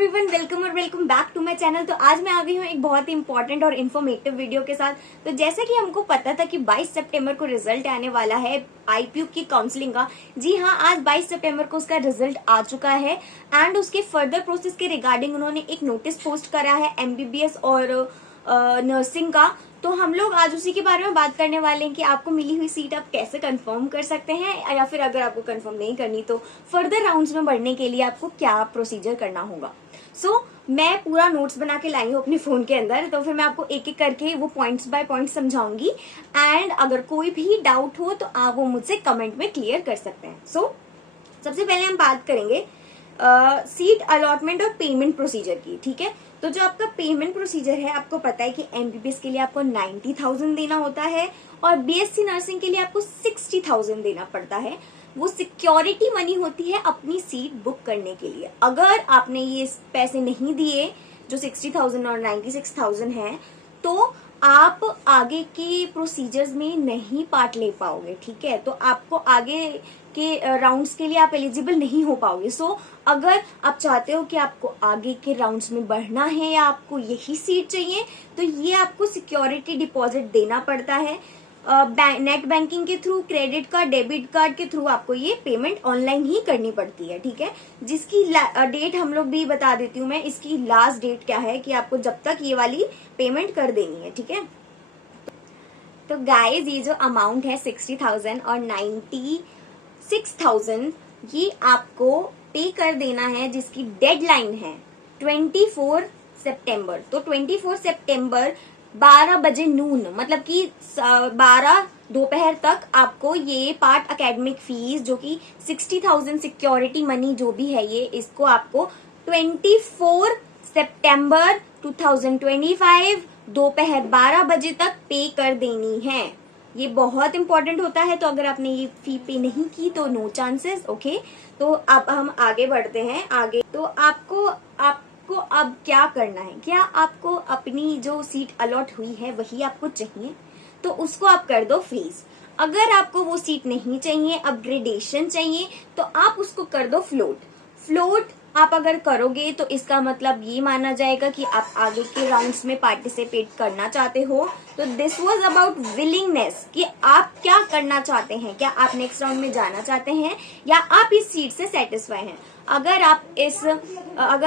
Everyone, welcome और welcome back to my channel. तो आज मैं आ गई हूँ एक बहुत ही इंपॉर्टेंट और इन्फॉर्मेटिव वीडियो के साथ। तो जैसा कि हमको पता था कि 22 सितंबर को रिजल्ट आने वाला है आईपीयू की काउंसलिंग का। जी हाँ, आज 22 सितंबर को उसका रिजल्ट आ चुका है एंड उसके फर्दर प्रोसेस के रिगार्डिंग उन्होंने एक नोटिस पोस्ट करा है एमबीबीएस और नर्सिंग का। तो हम लोग आज उसी के बारे में बात करने वाले हैं कि आपको मिली हुई सीट आप कैसे कंफर्म कर सकते हैं, या फिर अगर आपको कंफर्म नहीं करनी तो फर्दर राउंड्स में बढ़ने के लिए आपको क्या प्रोसीजर करना होगा। मैं पूरा नोट्स बना के लाई हूँ अपने फोन के अंदर, तो फिर मैं आपको एक एक करके वो पॉइंट्स बाय पॉइंट्स समझाऊंगी एंड अगर कोई भी डाउट हो तो आप वो मुझसे कमेंट में क्लियर कर सकते हैं। सबसे पहले हम बात करेंगे सीट अलॉटमेंट और पेमेंट प्रोसीजर की। ठीक है, तो जो आपका पेमेंट प्रोसीजर है, आपको पता है कि एमबीबीएस के लिए आपको 90,000 देना होता है और बीएससी नर्सिंग के लिए आपको 60,000 देना पड़ता है। वो सिक्योरिटी मनी होती है अपनी सीट बुक करने के लिए। अगर आपने ये पैसे नहीं दिए जो 60,000 और 96,000 है, तो आप आगे के प्रोसीजर्स में नहीं पार्ट ले पाओगे। ठीक है, तो आपको आगे के राउंड्स के लिए आप एलिजिबल नहीं हो पाओगे। अगर आप चाहते हो कि आपको आगे के राउंड्स में बढ़ना है या आपको यही सीट चाहिए, तो ये आपको सिक्योरिटी डिपॉजिट देना पड़ता है। नेट बैंकिंग के through, credit card, debit card के थ्रू आपको ये पेमेंट ऑनलाइन ही करनी पड़ती है। ठीक है, जिसकी डेट हम लोग भी बता देती हूँ मैं। इसकी लास्ट डेट क्या है कि आपको जब तक ये वाली पेमेंट कर देनी है। ठीक है, तो गाइज ये जो अमाउंट है 60,000 और 96,000 ये आपको पे कर देना है, जिसकी डेडलाइन है 24 सितंबर। तो 24 सितंबर 12 बजे नून, मतलब कि 12 दोपहर तक आपको ये पार्ट एकेडमिक फीस जो कि 60,000 सिक्योरिटी मनी जो भी है, ये इसको आपको 24 सितंबर 2025 दोपहर 12 बजे तक पे कर देनी है। ये बहुत इंपॉर्टेंट होता है। तो अगर आपने ये फी पे नहीं की तो नो चांसेस। ओके, तो अब हम आगे बढ़ते हैं। आगे तो आपको अब क्या करना है? क्या आपको अपनी जो सीट अलॉट हुई है वही आपको चाहिए, तो उसको आप कर दो फ्रीज। अगर आपको वो सीट नहीं चाहिए, अपग्रेडेशन चाहिए, तो आप उसको कर दो फ्लोट आप अगर करोगे तो इसका मतलब ये माना जाएगा कि आप आगे के राउंड्स में पार्टिसिपेट करना चाहते हो। तो दिस वाज अबाउट विलिंगनेस कि आप क्या करना चाहते हैं। क्या आप नेक्स्ट राउंड में जाना चाहते हैं या आप इस सीट से सेटिस्फाई हैं। अगर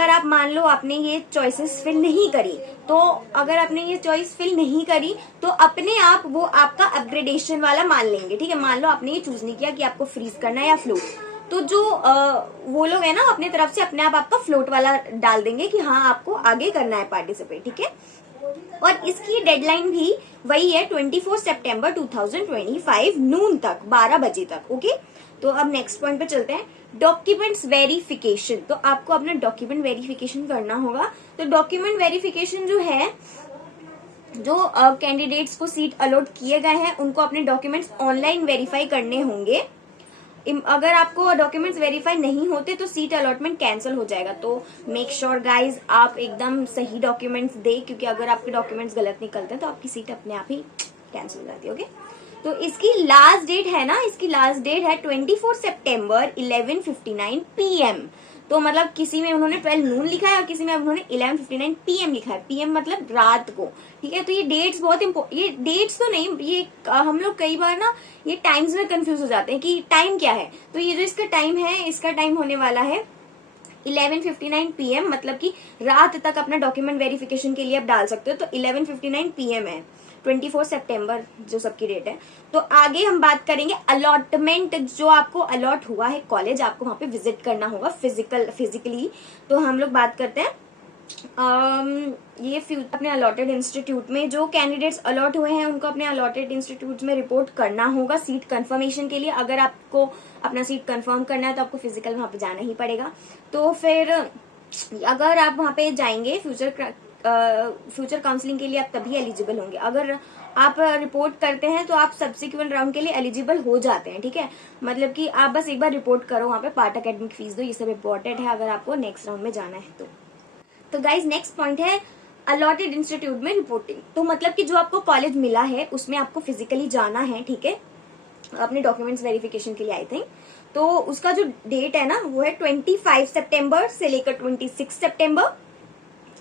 आप मान लो आपने ये चॉइसेस फिल नहीं करी, तो अगर आपने ये चॉइस फिल नहीं करी तो अपने आप वो आपका अपग्रेडेशन वाला मान लेंगे। ठीक है, मान लो आपने ये चूज नहीं किया कि आपको फ्रीज करना है या फ्लोट, तो जो वो लोग है ना अपने तरफ से अपने आप आपका फ्लोट वाला डाल देंगे कि हाँ आपको आगे करना है पार्टिसिपेट। ठीक है, और इसकी डेडलाइन भी वही है 24 सितंबर 2025 नून तक, 12 बजे तक। ओके, तो अब नेक्स्ट पॉइंट पे चलते हैं, डॉक्यूमेंट्स वेरिफिकेशन। तो आपको अपना डॉक्यूमेंट वेरिफिकेशन करना होगा। तो डॉक्यूमेंट वेरिफिकेशन जो है, जो कैंडिडेट्स को सीट अलॉट किए गए हैं उनको अपने डॉक्यूमेंट्स ऑनलाइन वेरीफाई करने होंगे। अगर आपको डॉक्यूमेंट्स वेरीफाई नहीं होते तो सीट अलॉटमेंट कैंसिल हो जाएगा। तो मेक श्योर गाइज आप एकदम सही डॉक्यूमेंट्स दे, क्योंकि अगर आपके डॉक्यूमेंट्स गलत निकलते हैं तो आपकी सीट अपने आप ही कैंसिल हो जाती है। ओके, तो इसकी लास्ट डेट है ना, इसकी लास्ट डेट है 24 सितंबर 11:59 PM। तो मतलब किसी में उन्होंने 12 नून लिखा है और किसी में उन्होंने 11:59 PM लिखा है। PM मतलब रात को। ठीक है, तो ये डेट्स बहुत ये डेट्स तो नहीं, ये हम लोग कई बार ना ये टाइम्स में कंफ्यूज हो जाते हैं कि टाइम क्या है। तो ये जो इसका टाइम है, इसका टाइम होने वाला है 11:59 PM, मतलब कि रात तक अपना डॉक्यूमेंट वेरिफिकेशन के लिए आप डाल सकते हो। तो 11:59 PM है 24 सितंबर जो सबकी डेट है। तो आगे हम बात करेंगे अलॉटमेंट। जो आपको अलॉट हुआ है कॉलेज, आपको वहां पे विजिट करना होगा फिजिकली। तो हम लोग बात करते हैं ये अपने अलॉटेड इंस्टीट्यूट में जो कैंडिडेट्स अलॉट हुए हैं उनको अपने अलॉटेड इंस्टीट्यूट में रिपोर्ट करना होगा सीट कंफर्मेशन के लिए। अगर आपको अपना सीट कंफर्म करना है तो आपको फिजिकल वहां पे जाना ही पड़ेगा। तो फिर अगर आप वहां पे जाएंगे फ्यूचर काउंसलिंग के लिए, आप तभी एलिजिबल होंगे। अगर आप रिपोर्ट करते हैं तो आप सब्सिक्वेंट राउंड के लिए एलिजिबल हो जाते हैं। ठीक है, मतलब कि आप बस एक बार रिपोर्ट करो, वहां पे पार्ट एकेडमिक फीस दो, ये सब इम्पोर्टेंट है अगर आपको नेक्स्ट राउंड में जाना है तो गाइज नेक्स्ट पॉइंट है अलॉटेड इंस्टीट्यूट में रिपोर्टिंग। तो मतलब कि जो आपको कॉलेज मिला है उसमें आपको फिजिकली जाना है। ठीक है, अपने डॉक्यूमेंट्स वेरिफिकेशन के लिए आई थिंक। तो उसका जो डेट है ना वो है 25 सितंबर से लेकर 26 सितंबर,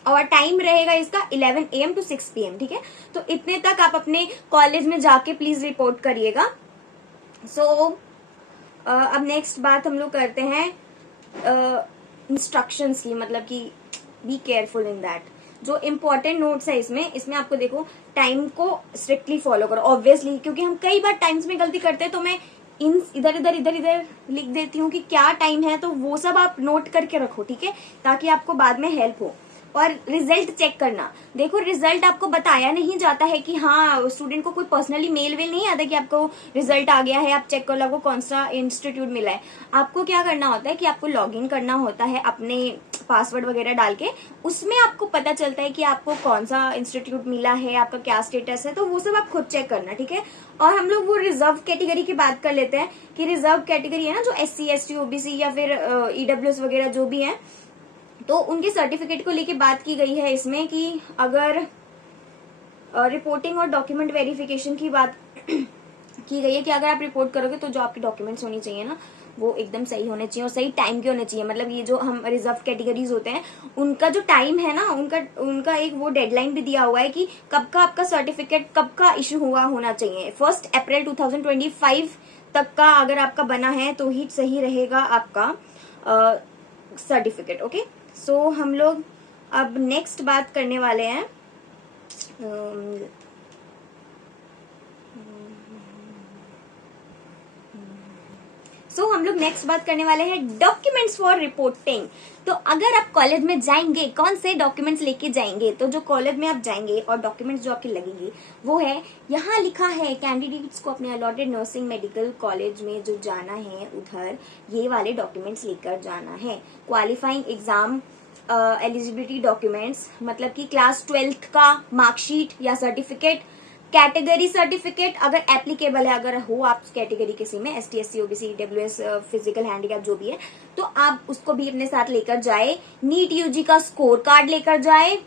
और टाइम रहेगा इसका 11 AM to 6 PM, ठीक है। तो इतने तक आप अपने कॉलेज में जाके प्लीज रिपोर्ट करिएगा। सो अब नेक्स्ट बात हम लोग करते हैं इंस्ट्रक्शंस की, मतलब कि बी केयरफुल इन दैट। जो इम्पोर्टेंट नोट्स है इसमें आपको देखो टाइम को स्ट्रिक्टली फॉलो करो ऑब्वियसली, क्योंकि हम कई बार टाइम्स में गलती करते हैं, तो मैं इधर इधर लिख देती हूँ कि क्या टाइम है, तो वो सब आप नोट करके रखो, ठीक है, ताकि आपको बाद में हेल्प हो। और रिजल्ट चेक करना, देखो रिजल्ट आपको बताया नहीं जाता है कि हाँ, स्टूडेंट को कोई पर्सनली मेल नहीं आता कि आपको रिजल्ट आ गया है, आप चेक कर लो कौन सा इंस्टीट्यूट मिला है। आपको क्या करना होता है कि आपको लॉगिन करना होता है अपने पासवर्ड वगैरह डाल के, उसमें आपको पता चलता है कि आपको कौन सा इंस्टीट्यूट मिला है, आपका क्या स्टेटस है, तो वो सब आप खुद चेक करना, ठीक है। और हम लोग वो रिजर्व कैटेगरी की बात कर लेते हैं कि रिजर्व कैटेगरी है ना, जो SC ST OBC या फिर EWS वगैरह जो भी है, तो उनके सर्टिफिकेट को लेके बात की गई है इसमें कि अगर रिपोर्टिंग और डॉक्यूमेंट वेरिफिकेशन की बात की गई है कि अगर आप रिपोर्ट करोगे तो जो आपके डॉक्यूमेंट्स होने चाहिए ना वो एकदम सही होने चाहिए और सही टाइम के होने चाहिए। मतलब ये जो हम रिजर्व कैटेगरीज होते हैं उनका जो टाइम है ना, उनका एक वो डेडलाइन भी दिया हुआ है कि कब का आपका सर्टिफिकेट कब का इश्यू हुआ होना चाहिए। 1 अप्रैल 2025 तक का अगर आपका बना है तो ही सही रहेगा आपका सर्टिफिकेट। ओके, सो हम लोग अब नेक्स्ट बात करने वाले हैं हम लोग नेक्स्ट बात करने वाले हैं डॉक्यूमेंट्स फॉर रिपोर्टिंग। तो अगर आप कॉलेज में जाएंगे, कौन से डॉक्यूमेंट्स लेके जाएंगे? तो जो कॉलेज में आप जाएंगे और डॉक्यूमेंट्स जो आपके लगेंगे वो है, यहाँ लिखा है कैंडिडेट्स को अपने अलॉटेड नर्सिंग मेडिकल कॉलेज में जो जाना है उधर ये वाले डॉक्यूमेंट्स लेकर जाना है। क्वालिफाइंग एग्जाम एलिजिबिलिटी डॉक्यूमेंट्स, मतलब कि क्लास 12th का मार्कशीट या सर्टिफिकेट, कैटेगरी सर्टिफिकेट अगर एप्लीकेबल है, अगर हो आप कैटेगरी किसी में ST SC OBC EWS physical handicap जो भी है, तो आप उसको भी अपने साथ लेकर जाए। नीट UG का स्कोर कार्ड लेकर जाए,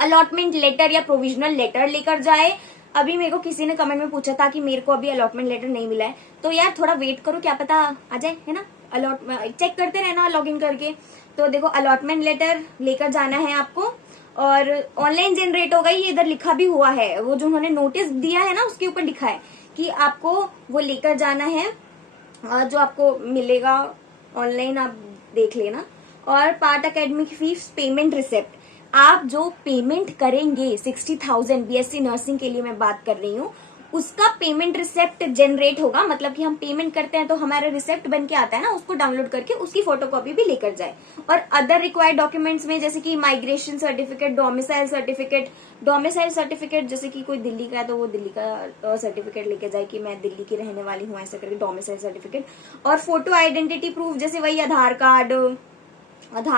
अलॉटमेंट लेटर या प्रोविजनल लेटर लेकर जाए। अभी मेरे को किसी ने कमेंट में पूछा था कि मेरे को अभी अलॉटमेंट लेटर नहीं मिला है, तो यार थोड़ा वेट करो, क्या पता आ जाए, है ना। अलॉटमेंट चेक करते रहना लॉगिन करके। तो देखो अलॉटमेंट लेटर लेकर जाना है आपको, और ऑनलाइन जनरेट होगा, ये इधर लिखा भी हुआ है, वो जो उन्होंने नोटिस दिया है ना उसके ऊपर लिखा है कि आपको वो लेकर जाना है, जो आपको मिलेगा ऑनलाइन आप देख लेना। और part academic fees payment receipt, आप जो पेमेंट करेंगे 60,000 BSc नर्सिंग के लिए मैं बात कर रही हूँ, उसका पेमेंट रिसिप्ट जनरेट होगा। मतलब कि हम पेमेंट करते हैं तो हमारा रिसिप्ट बन के आता है ना, उसको डाउनलोड करके उसकी फोटोकॉपी भी लेकर जाए। और अदर रिक्वायर्ड डॉक्यूमेंट्स में जैसे कि माइग्रेशन सर्टिफिकेट, डोमिसाइल सर्टिफिकेट जैसे कि कोई दिल्ली का है तो वो दिल्ली का सर्टिफिकेट लेके जाए कि मैं दिल्ली की रहने वाली हूँ, ऐसा करके डोमिसाइल सर्टिफिकेट। और फोटो आइडेंटिटी प्रूफ जैसे वही आधार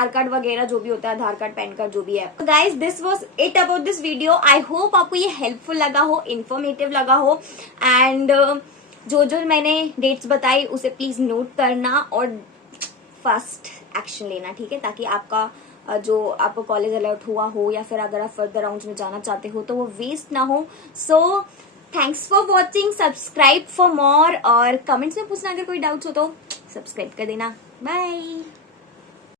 कार्ड वगैरह जो भी होता है, आधार कार्ड, पैन कार्ड जो भी है। Guys this was it about this video. I hope आपको ये हेल्पफुल लगा हो, इन्फॉर्मेटिव लगा हो, एंड जो मैंने डेट्स बताई उसे प्लीज नोट करना और फास्ट एक्शन लेना, ठीक है, ताकि आपका जो आपको कॉलेज अलर्ट हुआ हो या फिर अगर आप फर्दर राउंड्स में जाना चाहते हो तो वो वेस्ट ना हो। So thanks for watching, subscribe for more, और कमेंट्स में पूछना अगर कोई डाउट्स हो तो सब्सक्राइब कर देना। बाय।